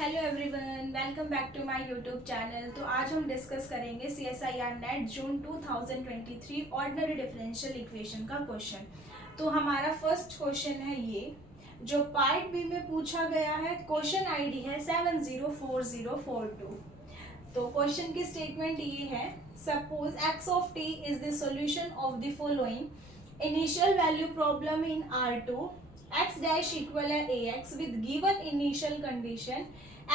Hello everyone, welcome back to my YouTube channel. तो आज हम डिस्कस करेंगे CSIR NET June 2023 ordinary differential equation का क्वेश्चन। तो हमारा फर्स्ट क्वेश्चन है ये, जो पार्ट बी में पूछा गया है। क्वेश्चन आईडी है 704042। तो क्वेश्चन की स्टेटमेंट ये है, suppose x of t is the solution of the following initial value problem in R2 x dash equal है ax with given initial condition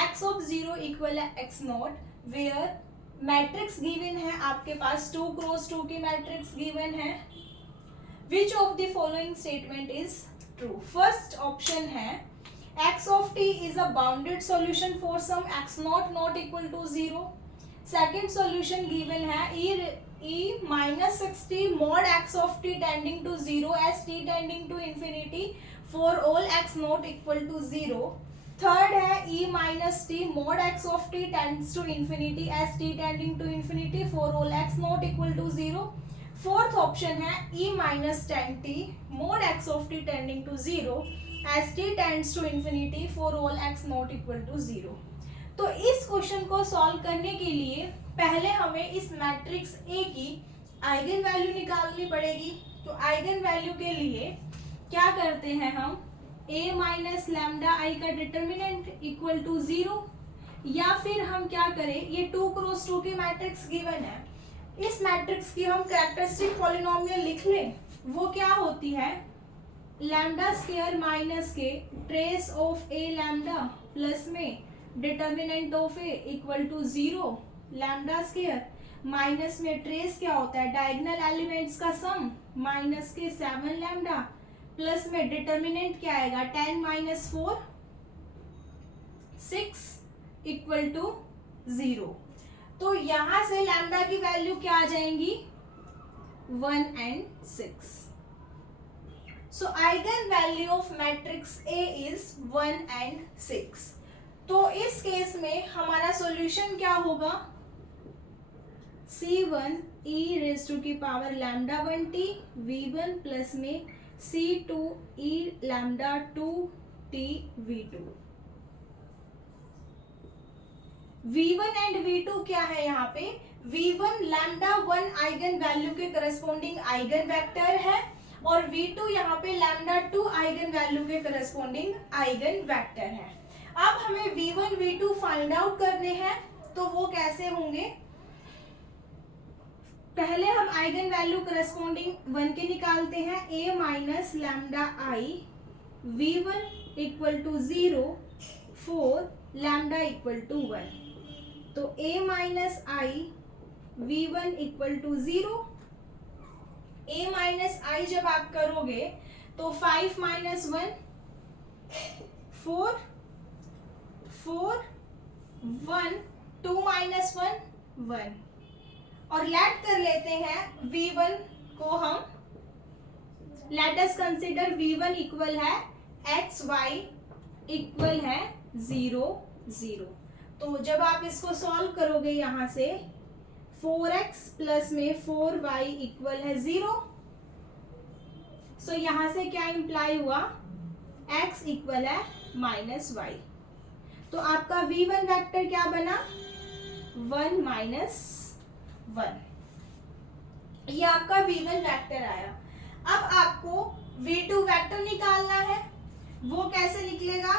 x of 0 equal है x not, where matrix given है आपके पास 2 cross 2 की matrix given है। Which of the following statement is true? First option है x of t is a bounded solution for some x naught not equal to 0. Second solution given है e minus 60 mod x of t tending to 0 as t tending to infinity for all x not equal to 0. Third है e minus t mod x of t tends to infinity as t tending to infinity for all x not equal to 0. Fourth option है e minus 10t mod x of t tending to 0 as t tends to infinity for all x not equal to 0. तो इस question को solve करने के लिए पहले हमें इस मैट्रिक्स A की आइगन वैल्यू निकालनी पड़ेगी। तो आइगन वैल्यू के लिए क्या करते हैं हम, a माइनस लैम्डा आई का डिटर्मिनेंट इक्वल टू 0, या फिर हम क्या करें, ये 2 क्रॉस 2 की मैट्रिक्स गिवन है, इस मैट्रिक्स की हम कैरेक्टरिस्टिक पॉलिनोमियल लिख लें। वो क्या होती है, लैम्डा स्क्वायर माइनस के trace of A lambda plus में determinant of A equal to 0 lambda square minus में ट्रेस क्या होता है, डायगोनल एलिमेंट्स का सम माइनस के 7 लैम्डा प्लस में डिटर्मिनेंट क्या आएगा 10 माइनस 4 6 इक्वल टू 0। तो यहां से लैम्डा की वैल्यू क्या आ जाएंगी 1 and 6। So eigen value of matrix A is 1 and 6. तो इस केस में हमारा सॉल्यूशन क्या होगा, C1 e रेज टू की power lambda 1t V1 plus में C2 e lambda 2t V2। V1 and V2 क्या है यहाँ पे, V1 लैम्डा 1 आइगन वैल्यू के करस्पॉन्डिंग आइगन वेक्टर है और V2 यहाँ पे लैम्डा 2 आइगन वैल्यू के करस्पॉन्डिंग आइगन वेक्टर है। अब हमें V1 V2 फाइंड आउट करने हैं, तो वो कैसे होंगे, पहले हम आइगन वैल्यू करस्पॉन्डिंग 1 के निकालते हैं, a minus lambda I V1 equal to 0 4 lambda equal to 1। तो a minus I V1 equal to 0, a minus I जब आप करोगे तो 5 माइनस 1 4 4 1 2 माइनस 1 1 और लेट कर लेते हैं V1 को हम, let us consider V1 equal है xy इक्वल है 0 0। तो जब आप इसको सॉल्व करोगे यहां से 4x प्लस में 4y इक्वल है 0। सो यहां से क्या इंप्लाई हुआ, x इक्वल है माइनस y। तो आपका V1 वेक्टर क्या बना 1 माइनस 1, ये आपका V1 वेक्टर आया। अब आपको V2 वेक्टर निकालना है, वो कैसे निकलेगा,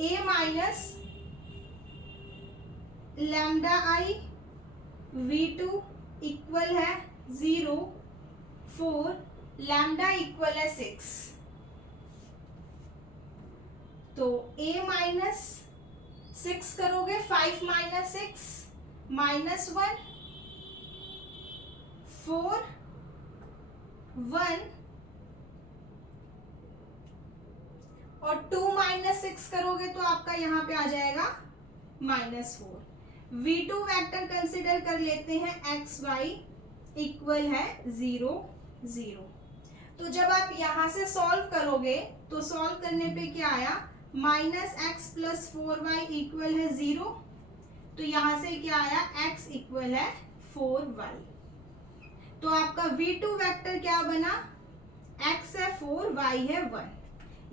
a minus lambda I V2 equal है 0 4 लैम्डा इक्वल है 6। तो a माइनस 6 करोगे 5 माइनस 6 माइनस 1 4 1 और 2 माइनस 6 करोगे तो आपका यहाँ पे आ जाएगा माइनस 4। V2 वेक्टर कंसिडर कर लेते हैं xy इक्वल है 0 0। तो जब आप यहां से सॉल्व करोगे तो सॉल्व करने पे क्या आया, minus x plus 4y equal है 0। तो यहां से क्या आया, x इक्वल है 4y। तो आपका V2 वेक्टर क्या बना, x है 4 y है 1।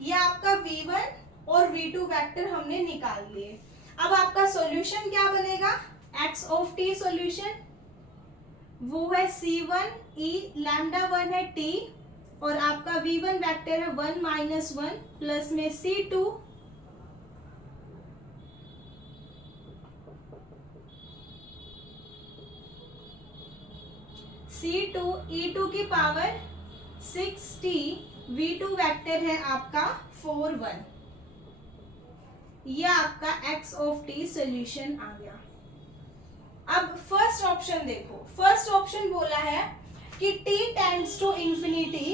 ये आपका V1 और V2 वेक्टर हमने निकाल लिए। अब आपका सॉल्यूशन क्या बनेगा, एक्स ऑफ टी सॉल्यूशन वो है C1 E, लैम्डा 1 है T, और आपका V1 वेक्टर है 1 - 1 प्लस में C2 E2 की पावर 6T, V2 वेक्टर है आपका 4 1। ये आपका x ऑफ t सॉल्यूशन आ गया। अब फर्स्ट ऑप्शन देखो, फर्स्ट ऑप्शन बोला है कि t tends to infinity,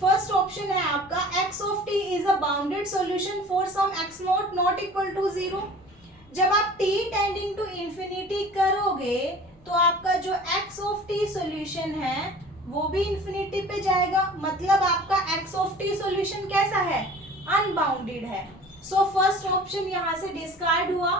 first option है आपका x of t is a bounded solution for some x not not equal to 0। जब आप t टेंडिंग टू इंफिनिटी करोगे तो आपका जो x ऑफ t सॉल्यूशन है वो भी इंफिनिटी पे जाएगा, मतलब आपका x ऑफ t सॉल्यूशन कैसा है, अनबाउंडेड है। सो फर्स्ट ऑप्शन यहाँ से डिस्कार्ड हुआ।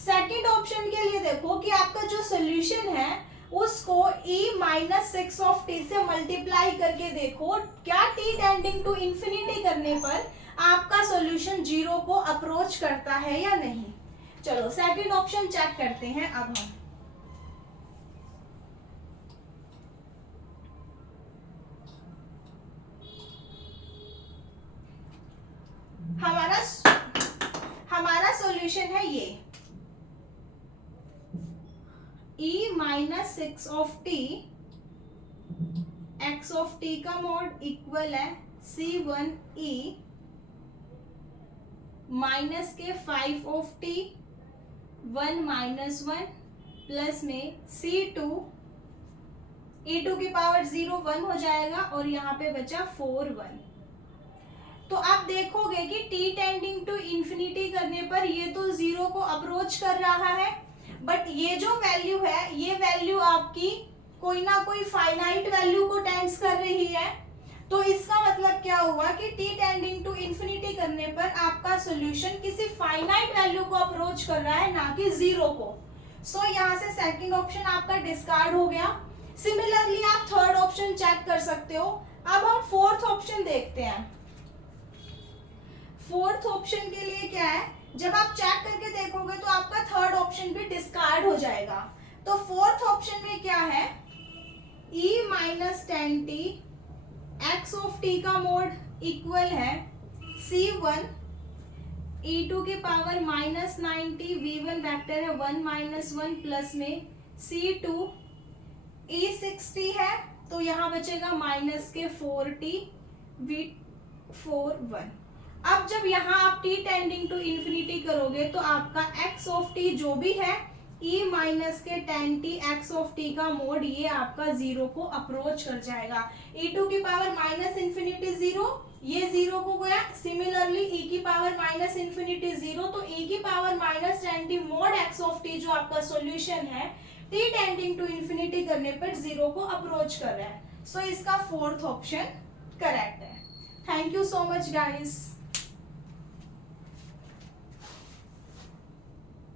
सेकंड ऑप्शन के लिए देखो कि आपका जो सॉल्यूशन है उसको e - 6 ऑफ t से मल्टीप्लाई करके देखो, क्या t टेंडिंग टू इंफिनिटी करने पर आपका सॉल्यूशन 0 को अप्रोच करता है या नहीं। चलो सेकंड ऑप्शन चेक करते हैं। अब हमारा सॉल्यूशन है ये e - 6 of t, x of t का मॉड इक्वल है C1E माइनस के 5 ऑफ t 1 - 1 प्लस में C2 E2 की पावर 0 1 हो जाएगा और यहाँ पे बचा 4 1। तो आप देखोगे कि t टेंडिंग टू इंफिनिटी करने पर ये तो 0 को अप्रोच कर रहा है, बट ये जो वैल्यू है ये वैल्यू आपकी कोई ना कोई फाइनाइट वैल्यू को टेंड्स कर रही है। तो इसका मतलब क्या हुआ कि t टेंडिंग टू इंफिनिटी करने पर आपका सॉल्यूशन किसी फाइनाइट वैल्यू को अप्रोच कर रहा है, ना कि 0 को। सो यहाँ से सेकंड ऑप्शन आपका डिस्कार्ड हो गया। सिमिलरली आप थर्ड ऑप्शन चेक कर सकते हो। अब हम फोर्थ ऑप्शन देखते हैं। फोर्थ ऑप्शन के लिए क्या है, जब आप चेक करके देखोगे तो आपका थर्ड ऑप्शन भी डिस्कार्ड हो जाएगा। तो फोर्थ ऑप्शन में क्या है, e - 10t x of t का मोड इक्वल है C1 E2 की पावर -9t, V1 वेक्टर है 1 - 1 प्लस में C2 E6t है, तो यहाँ बचेगा माइनस के 4t V4 1। अब जब यहाँ आप t टेंडिंग टू इंफिनिटी करोगे तो आपका x ऑफ t जो भी है e माइनस के 10t x ऑफ t का मोड ये आपका 0 को अप्रोच कर जाएगा। e2 की पावर -इंफिनिटी 0, ये 0 को गया। सिमिलरली e की पावर -इंफिनिटी 0, तो e की power -10t mode x of t जो आपका सॉल्यूशन है t टेंडिंग टू इंफिनिटी करने पर 0 को अप्रोच कर रहा है। सो इसका फोर्थ ऑप्शन करेक्ट है। Thank you so much guys.